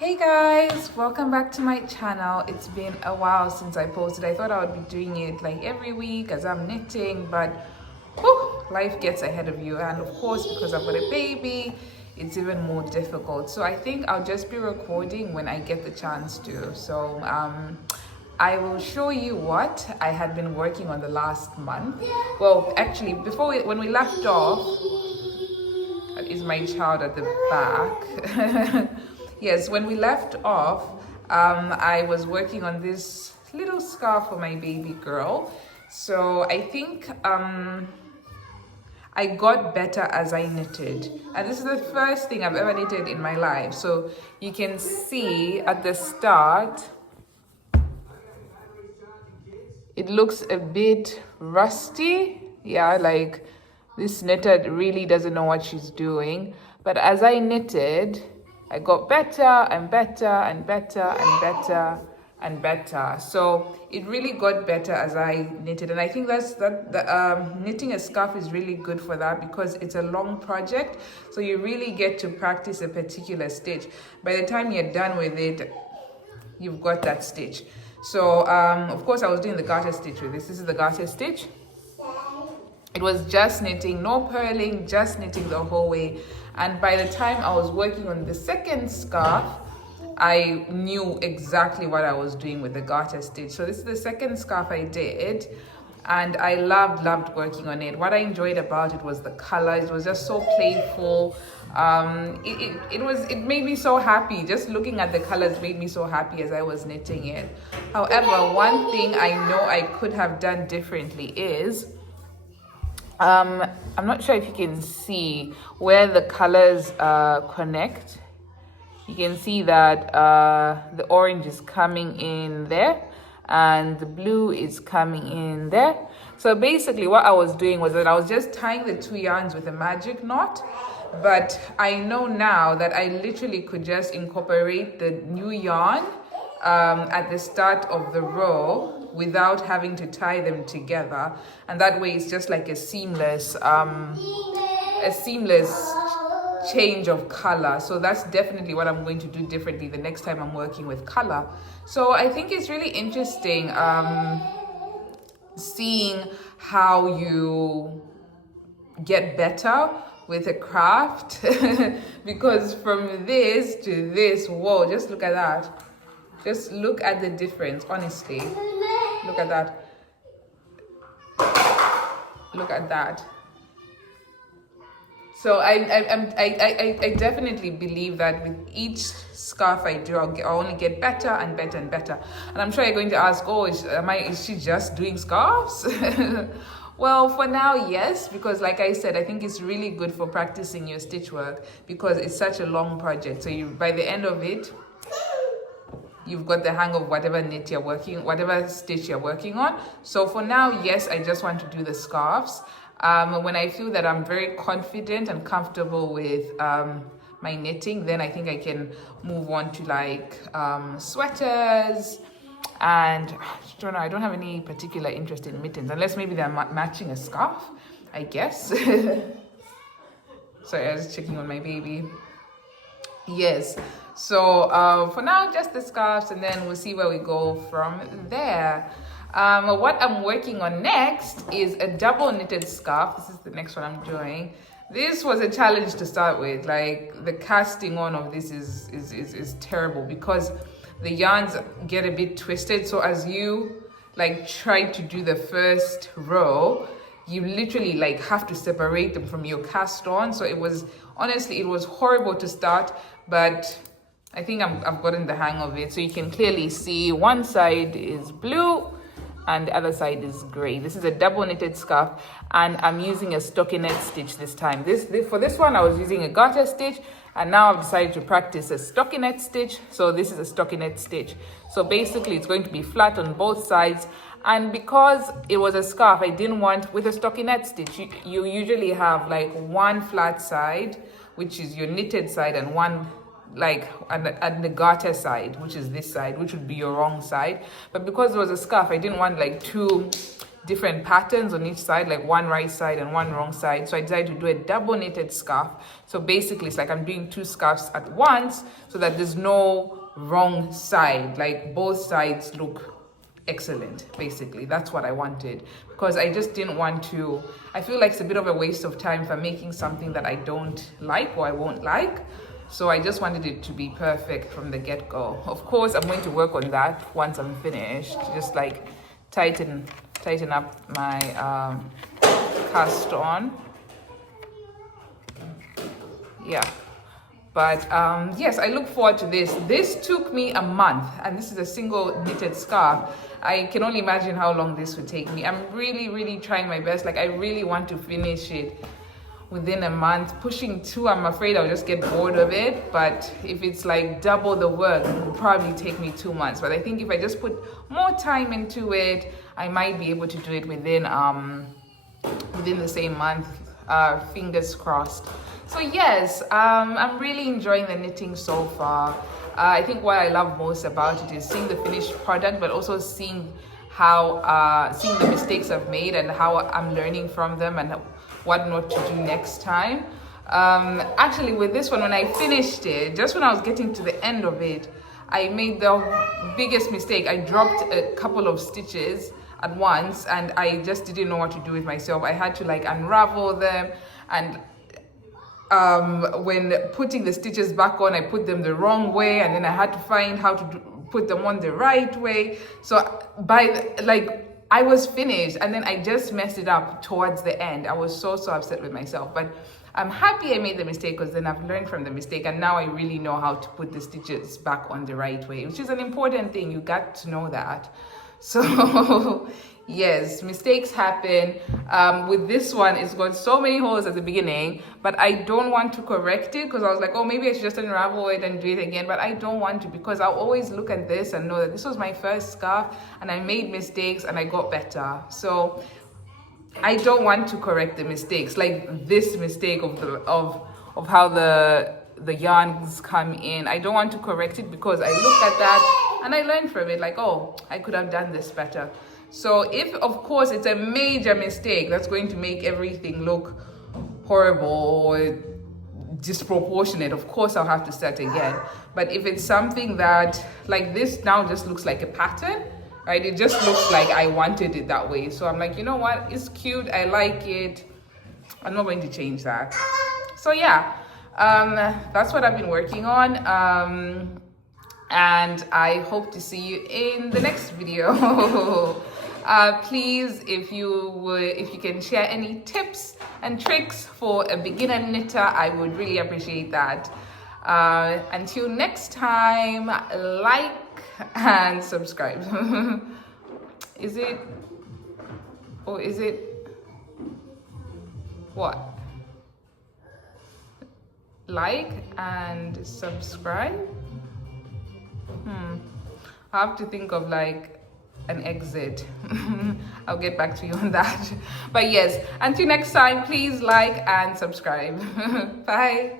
Hey guys, welcome back to my channel. It's been a while since I posted. I thought I would be doing it like every week as I'm knitting, but whew, life gets ahead of you, and of course because I've got a baby, it's even more difficult. So I think I'll just be recording when I get the chance to. I will show you what I had been working on the last month. Well, actually, when we left off, that is my child at the back. Yes, when we left off, I was working on this little scarf for my baby girl. So I think I got better as I knitted. And this is the first thing I've ever knitted in my life. So you can see at the start, it looks a bit rusty. Yeah, like this knitter really doesn't know what she's doing. But as I knitted, I got better and better and better and better and better. So it really got better as I knitted. And I think knitting a scarf is really good for that because it's a long project. So you really get to practice a particular stitch. By the time you're done with it, you've got that stitch. So of course I was doing the garter stitch with this. This is the garter stitch. It was just knitting, no purling, just knitting the whole way. And by the time I was working on the second scarf, I knew exactly what I was doing with the garter stitch. So this is the second scarf I did, and I loved working on it. What I enjoyed about it was the color. It was just so playful. It made me so happy. Just looking at the colors made me so happy as I was knitting it. However, one thing I know I could have done differently is I'm not sure if you can see where the colors connect. You can see that the orange is coming in there and the blue is coming in there. So basically what I was doing was that I was just tying the two yarns with a magic knot. But I know now that I literally could just incorporate the new yarn at the start of the row without having to tie them together, and that way it's just like a seamless change of color. So that's definitely what I'm going to do differently the next time I'm working with color. So I think it's really interesting seeing how you get better with a craft because from this to this, whoa, just look at that. Just look at the difference, honestly. Look at that. Look at that. So I definitely believe that with each scarf I do, I'll only get better and better and better. And I'm sure you're going to ask, oh, is she just doing scarves? Well, for now, yes, because like I said, I think it's really good for practicing your stitch work because it's such a long project. So by the end of it, you've got the hang of whatever stitch you're working on. So for now, yes, I just want to do the scarves. When I feel that I'm very confident and comfortable with my knitting, then I think I can move on to like sweaters. And I don't have any particular interest in mittens, unless maybe they're matching a scarf, I guess. Sorry, I was checking on my baby. Yes, so for now, just the scarves, and then we'll see where we go from there. What I'm working on next is a double knitted scarf. This is the next one I'm doing. This was a challenge to start with. Like the casting on of this is terrible because the yarns get a bit twisted. So as you like try to do the first row, you literally like have to separate them from your cast on. So it was horrible to start, but I think I've gotten the hang of it. So you can clearly see one side is blue and the other side is gray. This is a double knitted scarf and I'm using a stockinette stitch this time. For this one I was using a garter stitch, and now I've decided to practice a stockinette stitch. So this is a stockinette stitch. So basically it's going to be flat on both sides. And because it was a scarf, I didn't want, with a stockinette stitch, you usually have like one flat side, which is your knitted side, and one like at the garter side, which is this side, which would be your wrong side. But because it was a scarf, I didn't want like two different patterns on each side, like one right side and one wrong side. So I decided to do a double knitted scarf. So basically it's like I'm doing 2 scarves at once so that there's no wrong side, like both sides look excellent. Basically that's what I wanted, because I just didn't want to, I feel like it's a bit of a waste of time for making something that I don't like or I won't like. So I just wanted it to be perfect from the get-go. Of course I'm going to work on that once I'm finished, just like tighten up my cast on. Yeah, but yes, I look forward to this. This took me a month, and this is a single knitted scarf. I can only imagine how long this would take me. I'm really trying my best. Like I really want to finish it within a month. Pushing 2, I'm afraid I'll just get bored of it. But if it's like double the work, it will probably take me 2 months. But I think if I just put more time into it, I might be able to do it within the same month. Fingers crossed. So yes, I'm really enjoying the knitting so far. I think what I love most about it is seeing the finished product, but also seeing how seeing the mistakes I've made and how I'm learning from them and what not to do next time. Actually, with this one, when I finished it, just when I was getting to the end of it, I made the biggest mistake. I dropped a couple of stitches at once and I just didn't know what to do with myself. I had to like unravel them, and when putting the stitches back on, I put them the wrong way, and then I had to find how to put them on the right way. So I was finished, and then I just messed it up towards the end. I was so upset with myself, but I'm happy I made the mistake, because then I've learned from the mistake, and now I really know how to put the stitches back on the right way, which is an important thing. You got to know that. So yes, mistakes happen. With this one, it's got so many holes at the beginning, but I don't want to correct it, because I was like, oh, maybe I should just unravel it and do it again. But I don't want to, because I'll always look at this and know that this was my first scarf and I made mistakes and I got better. So I don't want to correct the mistakes, like this mistake of how the yarns come in. I don't want to correct it, because I looked at that and I learned from it, like, oh, I could have done this better. So if, of course, it's a major mistake that's going to make everything look horrible or disproportionate, of course I'll have to start again. But if it's something that, like this now just looks like a pattern, right? It just looks like I wanted it that way. So I'm like, you know what? It's cute. I like it. I'm not going to change that. So yeah, that's what I've been working on. And I hope to see you in the next video. Please, if you can share any tips and tricks for a beginner knitter, I would really appreciate that. Until next time, like and subscribe. Is it what? Like and subscribe? I have to think of like an exit. I'll get back to you on that. But yes, until next time, please like and subscribe. Bye.